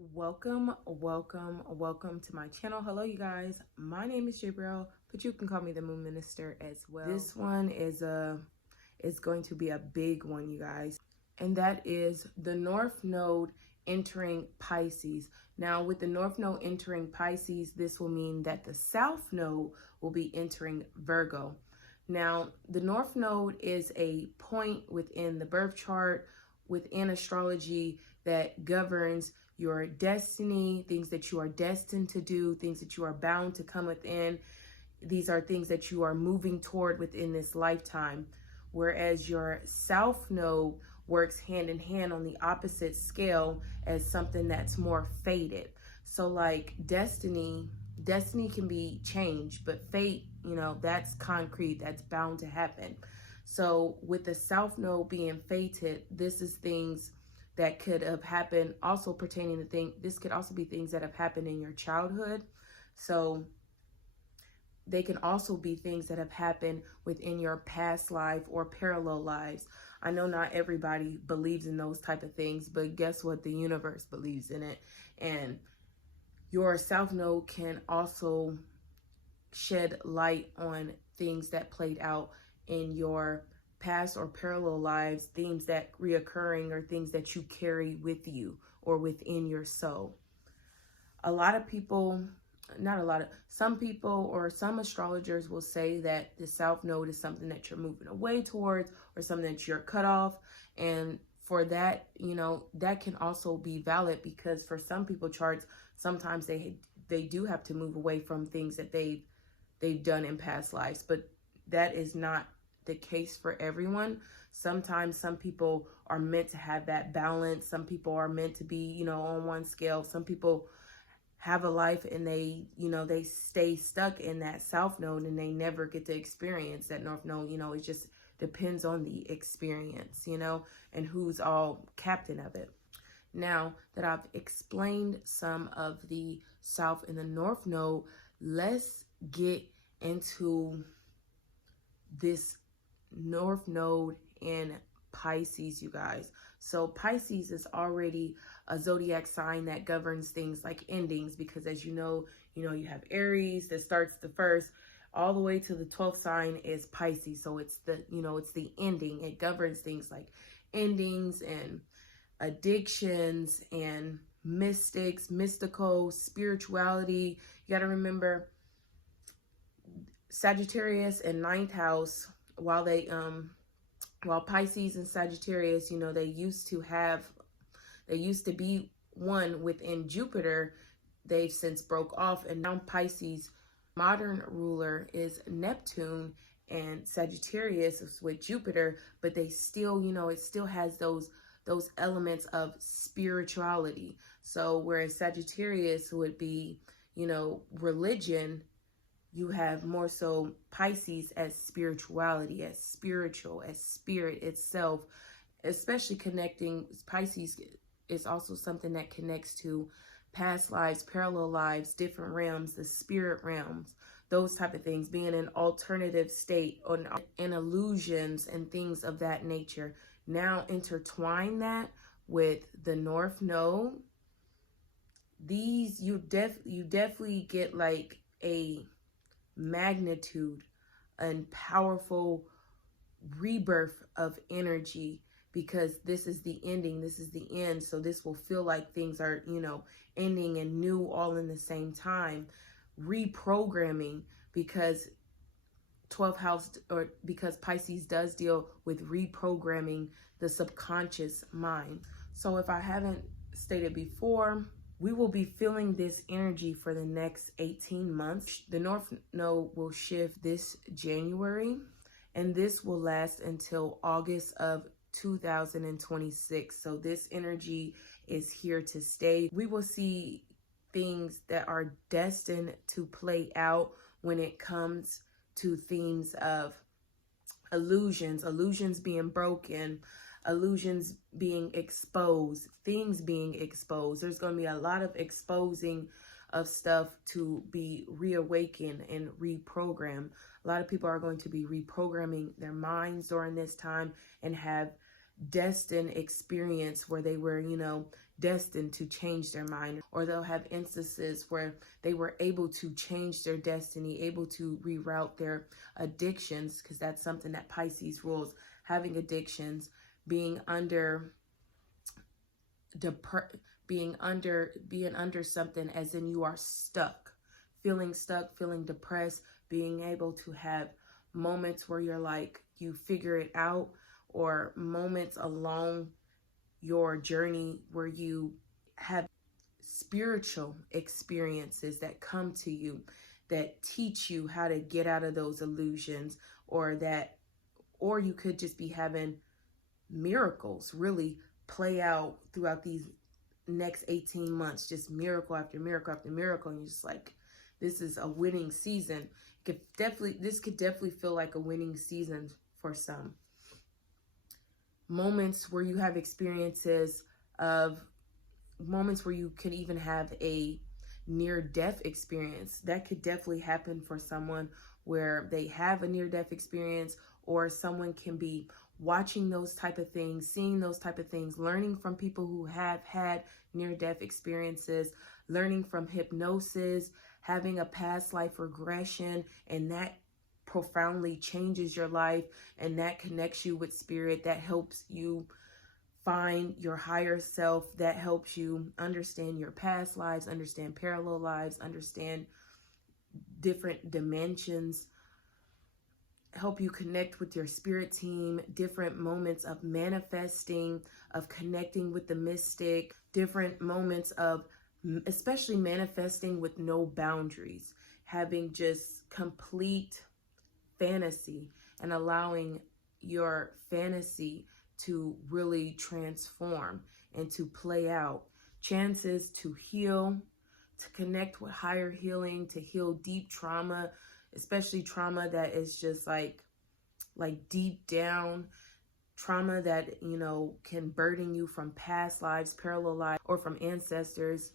Welcome to my channel. Hello you guys, my name is Jabriel, but you can call me the Moon Minister as well. This one is going to be a big one, you guys, and that is the North Node entering Pisces. Now with the North Node entering Pisces, this will mean that the South Node will be entering Virgo. Now the North Node is a point within the birth chart, within astrology, that governs your destiny, things that you are destined to do, things that you are bound to come within. These are things that you are moving toward within this lifetime. Whereas your South Node works hand in hand on the opposite scale as something that's more fated. So like destiny can be changed, but fate, that's concrete, that's bound to happen. So with the South Node being fated, this is things that could have happened, also pertaining to this could also be things that have happened in your childhood. So they can also be things that have happened within your past life or parallel lives. I know not everybody believes in those type of things, but guess what? The universe believes in it. And your South Node can also shed light on things that played out in your past or parallel lives, themes that reoccurring or things that you carry with you or within your soul. Some people or some astrologers will say that the South Node is something that you're moving away towards or something that you're cut off. And for that, that can also be valid, because for some people charts, sometimes they do have to move away from things that they've done in past lives, but that is not the case for everyone. Sometimes some people are meant to have that balance. Some people are meant to be, on one scale. Some people have a life and they stay stuck in that South Node and they never get to experience that North Node. It just depends on the experience, and who's all captain of it. Now that I've explained some of the South and the North Node, let's get into this North Node in Pisces, you guys. So Pisces is already a zodiac sign that governs things like endings, because as you know, you have Aries that starts the first, all the way to the 12th sign is Pisces. So it's the ending. It governs things like endings and addictions and mystical spirituality. You got to remember Sagittarius and ninth house, while Pisces and Sagittarius, they used to be one within Jupiter. They've since broke off, and now Pisces modern ruler is Neptune, and Sagittarius is with Jupiter, but they still, it still has those elements of spirituality. So whereas Sagittarius would be, religion, you have more so Pisces as spirituality, as spiritual, as spirit itself, especially connecting. Pisces is also something that connects to past lives, parallel lives, different realms, the spirit realms, those type of things, being an alternative state and illusions and things of that nature. Now intertwine that with the North Node. These, you definitely get like a magnitude and powerful rebirth of energy, because this is the ending, this is the end. So this will feel like things are, ending and new all in the same time. Reprogramming, because 12th house, or because Pisces does deal with reprogramming the subconscious mind. So if I haven't stated before, we will be feeling this energy for the next 18 months. The North Node will shift this January, and this will last until August of 2026. So this energy is here to stay. We will see things that are destined to play out when it comes to themes of illusions being broken, illusions being exposed, things being exposed. There's going to be a lot of exposing of stuff to be reawakened and reprogrammed. A lot of people are going to be reprogramming their minds during this time and have destined experience where they were, destined to change their mind, or they'll have instances where they were able to change their destiny, able to reroute their addictions, because that's something that Pisces rules, having addictions, being under something, as in you are stuck, feeling depressed, being able to have moments where you're like, you figure it out, or moments along your journey where you have spiritual experiences that come to you that teach you how to get out of those illusions, or you could just be having miracles really play out throughout these next 18 months, just miracle after miracle after miracle, and you're just like, this is a winning season. This could definitely feel like a winning season for some. Moments where you have experiences of moments where you could even have a near-death experience. That could definitely happen for someone, where they have a near-death experience, or someone can be watching those type of things, seeing those type of things, learning from people who have had near-death experiences, learning from hypnosis, having a past life regression, and that profoundly changes your life, and that connects you with spirit, that helps you find your higher self, that helps you understand your past lives, understand parallel lives, understand different dimensions, help you connect with your spirit team, different moments of manifesting, of connecting with the mystic, different moments of especially manifesting with no boundaries, having just complete fantasy, and allowing your fantasy to really transform and to play out. Chances to heal, to connect with higher healing, to heal deep trauma, especially trauma that is just like deep down, trauma that, you know, can burden you from past lives, parallel lives, or from ancestors.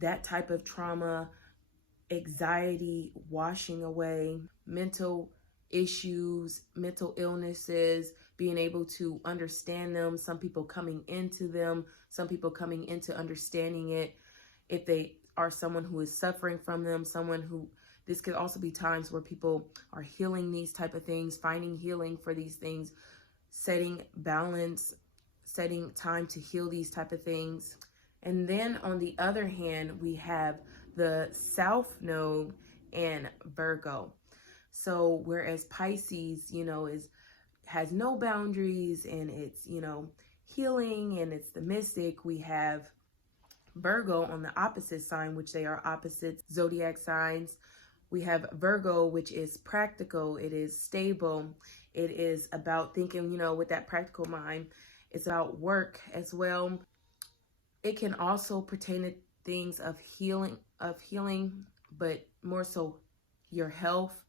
That type of trauma, anxiety washing away, mental issues, mental illnesses, being able to understand them, some people coming into them, some people coming into understanding it. If they are someone who is suffering from them, this could also be times where people are healing these type of things, finding healing for these things, setting balance, setting time to heal these type of things. And then on the other hand, we have the South Node and Virgo. So whereas Pisces, you know, has no boundaries, and it's, you know, healing, and it's the mystic, we have Virgo on the opposite sign, which they are opposite zodiac signs. We have Virgo, which is practical, it is stable, it is about thinking, you know, with that practical mind. It's about work as well. It can also pertain to things of healing, but more so your health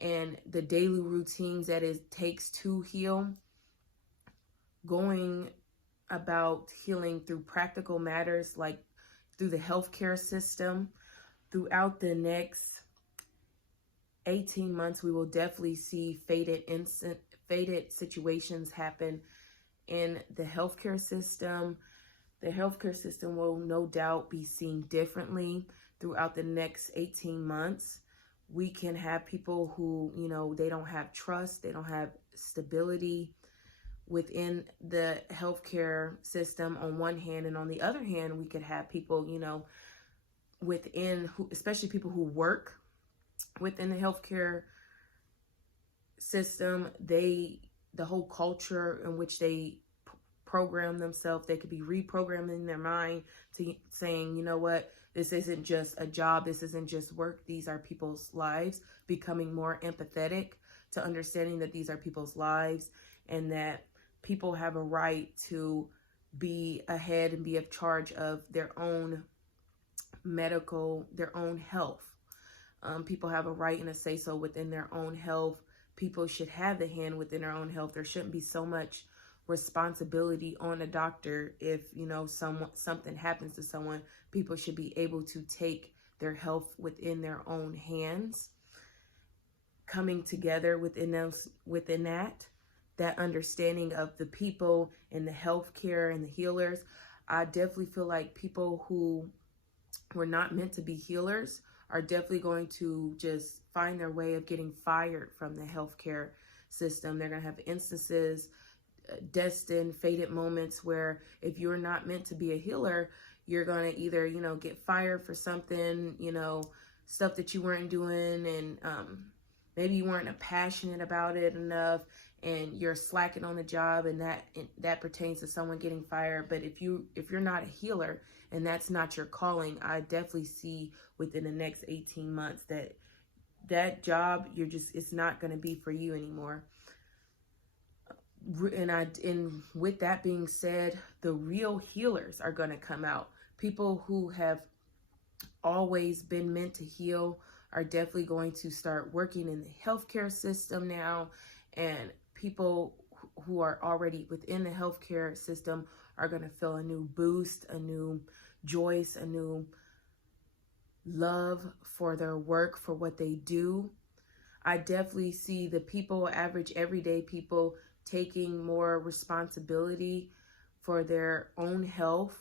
and the daily routines that it takes to heal. Going about healing through practical matters, like through the healthcare system. Throughout the next 18 months, we will definitely see fated situations happen in the healthcare system. The healthcare system will no doubt be seen differently throughout the next 18 months. We can have people who, you know, they don't have trust, they don't have stability within the healthcare system on one hand, and on the other hand, we could have people, you know, especially people who work within the healthcare system, the whole culture in which they program themselves, they could be reprogramming their mind to saying, you know what, this isn't just a job, this isn't just work, these are people's lives, becoming more empathetic to understanding that these are people's lives, and that people have a right to be ahead and be in charge of their own their own health. People have a right and a say-so within their own health. People should have the hand within their own health. There shouldn't be so much responsibility on a doctor. If, you know, something happens to someone, people should be able to take their health within their own hands. Coming together within that understanding of the people and the healthcare and the healers. I definitely feel like people who were not meant to be healers are definitely going to just find their way of getting fired from the healthcare system. They're going to have instances, destined, fated moments where if you're not meant to be a healer, you're going to either, get fired for something, stuff that you weren't doing, and maybe you weren't passionate about it enough, and you're slacking on the job, and that pertains to someone getting fired. But if you're not a healer and that's not your calling, I definitely see within the next 18 months that job, it's not going to be for you anymore. And with that being said, the real healers are going to come out. People who have always been meant to heal are definitely going to start working in the healthcare system now, and people who are already within the healthcare system are going to feel a new boost, a new joy, a new love for their work, for what they do. I definitely see the people, average everyday people, taking more responsibility for their own health,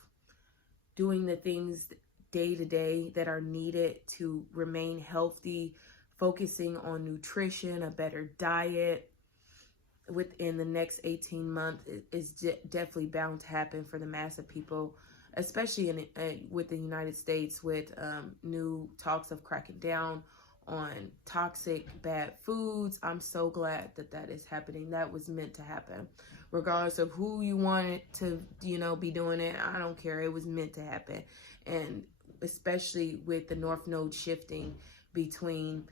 doing the things day to day that are needed to remain healthy, focusing on nutrition, a better diet. Within the next 18 months, is definitely bound to happen for the mass of people, especially with the United States, with new talks of cracking down on toxic, bad foods. I'm so glad that is happening. That was meant to happen. Regardless of who you wanted to, be doing it, I don't care. It was meant to happen. And especially with the North Node shifting between,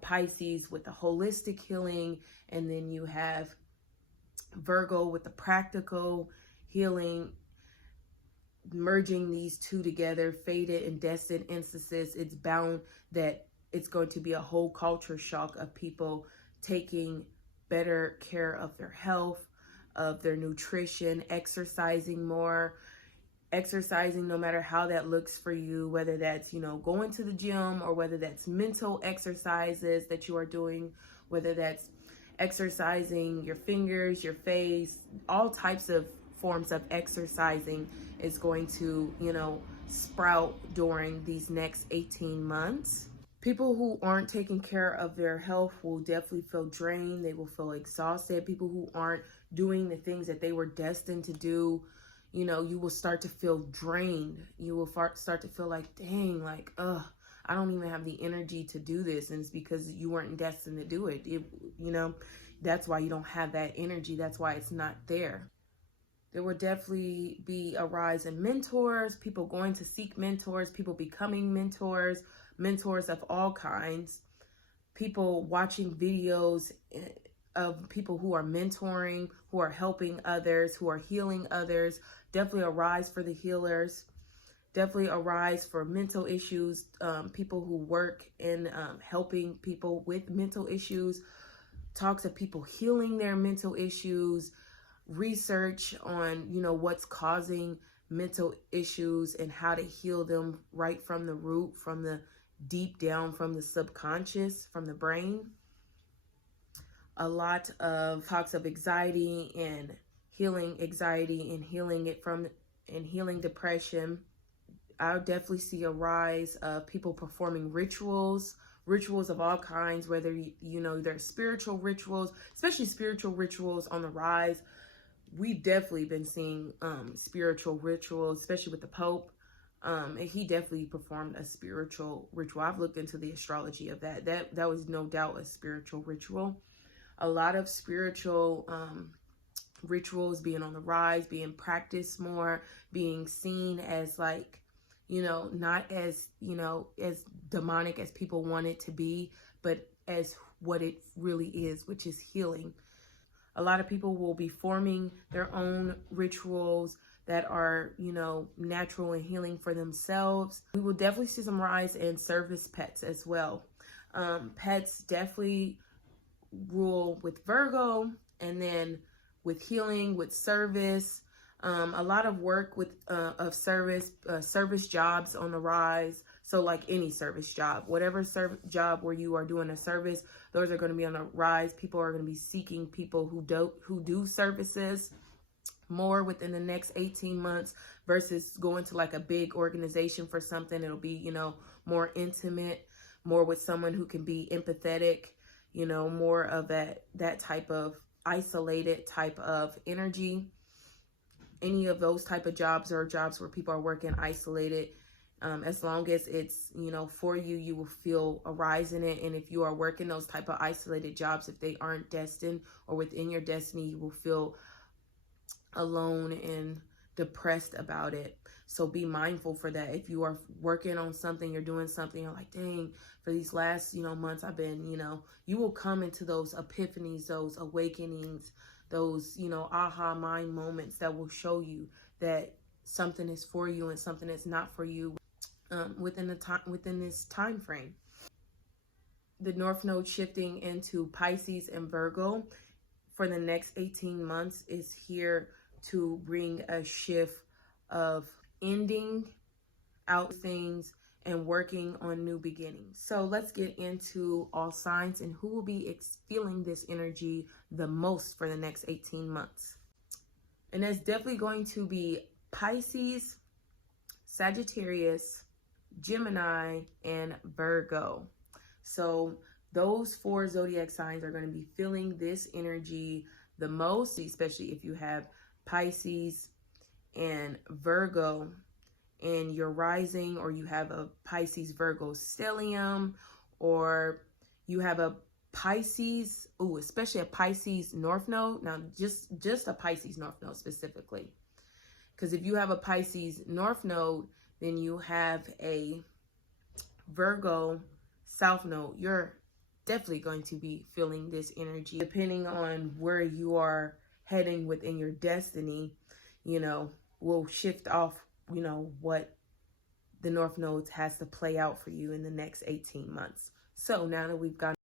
Pisces with the holistic healing, and then you have Virgo with the practical healing, merging these two together, fated and destined instances. It's bound that it's going to be a whole culture shock of people taking better care of their health, of their nutrition, exercising more, exercising no matter how that looks for you, whether that's, going to the gym, or whether that's mental exercises that you are doing, whether that's exercising your fingers, your face, all types of forms of exercising is going to, sprout during these next 18 months. People who aren't taking care of their health will definitely feel drained. They will feel exhausted. People who aren't doing the things that they were destined to do, you will start to feel drained. You will start to feel like, dang, like, I don't even have the energy to do this. And it's because you weren't destined to do it. That's why you don't have that energy. That's why it's not there. There will definitely be a rise in mentors, people going to seek mentors, people becoming mentors of all kinds, people watching videos of people who are mentoring, who are helping others, who are healing others. Definitely a rise for the healers. Definitely a rise for mental issues, people who work in helping people with mental issues, talks of people healing their mental issues, research on, what's causing mental issues and how to heal them right from the root, from the deep down, from the subconscious, from the brain. A lot of talks of anxiety and healing it from, and healing depression. I'll definitely see a rise of people performing rituals of all kinds, whether, they're spiritual rituals, especially spiritual rituals on the rise. We've definitely been seeing spiritual rituals, especially with the Pope. And he definitely performed a spiritual ritual. I've looked into the astrology of that. That was no doubt a spiritual ritual. A lot of spiritual rituals being on the rise, being practiced more, being seen as like, not as, as demonic as people want it to be, but as what it really is, which is healing. A lot of people will be forming their own rituals that are, natural and healing for themselves. We will definitely see some rise in service pets as well. Pets definitely rule with Virgo, and then with healing, with service, a lot of work with of service jobs on the rise. So like any service job, whatever job where you are doing a service, those are going to be on the rise. People are going to be seeking people who do services. more within the next 18 months versus going to like a big organization for something. It'll be, you know, more intimate, more with someone who can be empathetic, you know, more of that type of isolated type of energy. Any of those type of jobs or jobs where people are working isolated, as long as it's, you know, for you, you will feel a rise in it. And if you are working those type of isolated jobs, if they aren't destined or within your destiny, you will feel alone and depressed about it. So be mindful for that. If you are working on something, you're doing something, you're like, dang, for these last, you know, months I've been, you know, you will come into those epiphanies, those awakenings, those, you know, aha mind moments that will show you that something is for you and something is not for you within this time frame. The North Node shifting into Pisces and Virgo for the next 18 months is here to bring a shift of ending out things and working on new beginnings. So let's get into all signs and who will be feeling this energy the most for the next 18 months. And that's definitely going to be Pisces, Sagittarius, Gemini, and Virgo. So those 4 zodiac signs are going to be feeling this energy the most, especially if you have Pisces and Virgo in your rising, or you have a Pisces Virgo stellium, or you have a Pisces, especially a Pisces North Node. Now, just a Pisces North Node specifically. Because if you have a Pisces North Node, then you have a Virgo South Node. You're definitely going to be feeling this energy. Depending on where you are heading within your destiny, you know, will shift off, you know, what the North Node has to play out for you in the next 18 months. So now that we've gone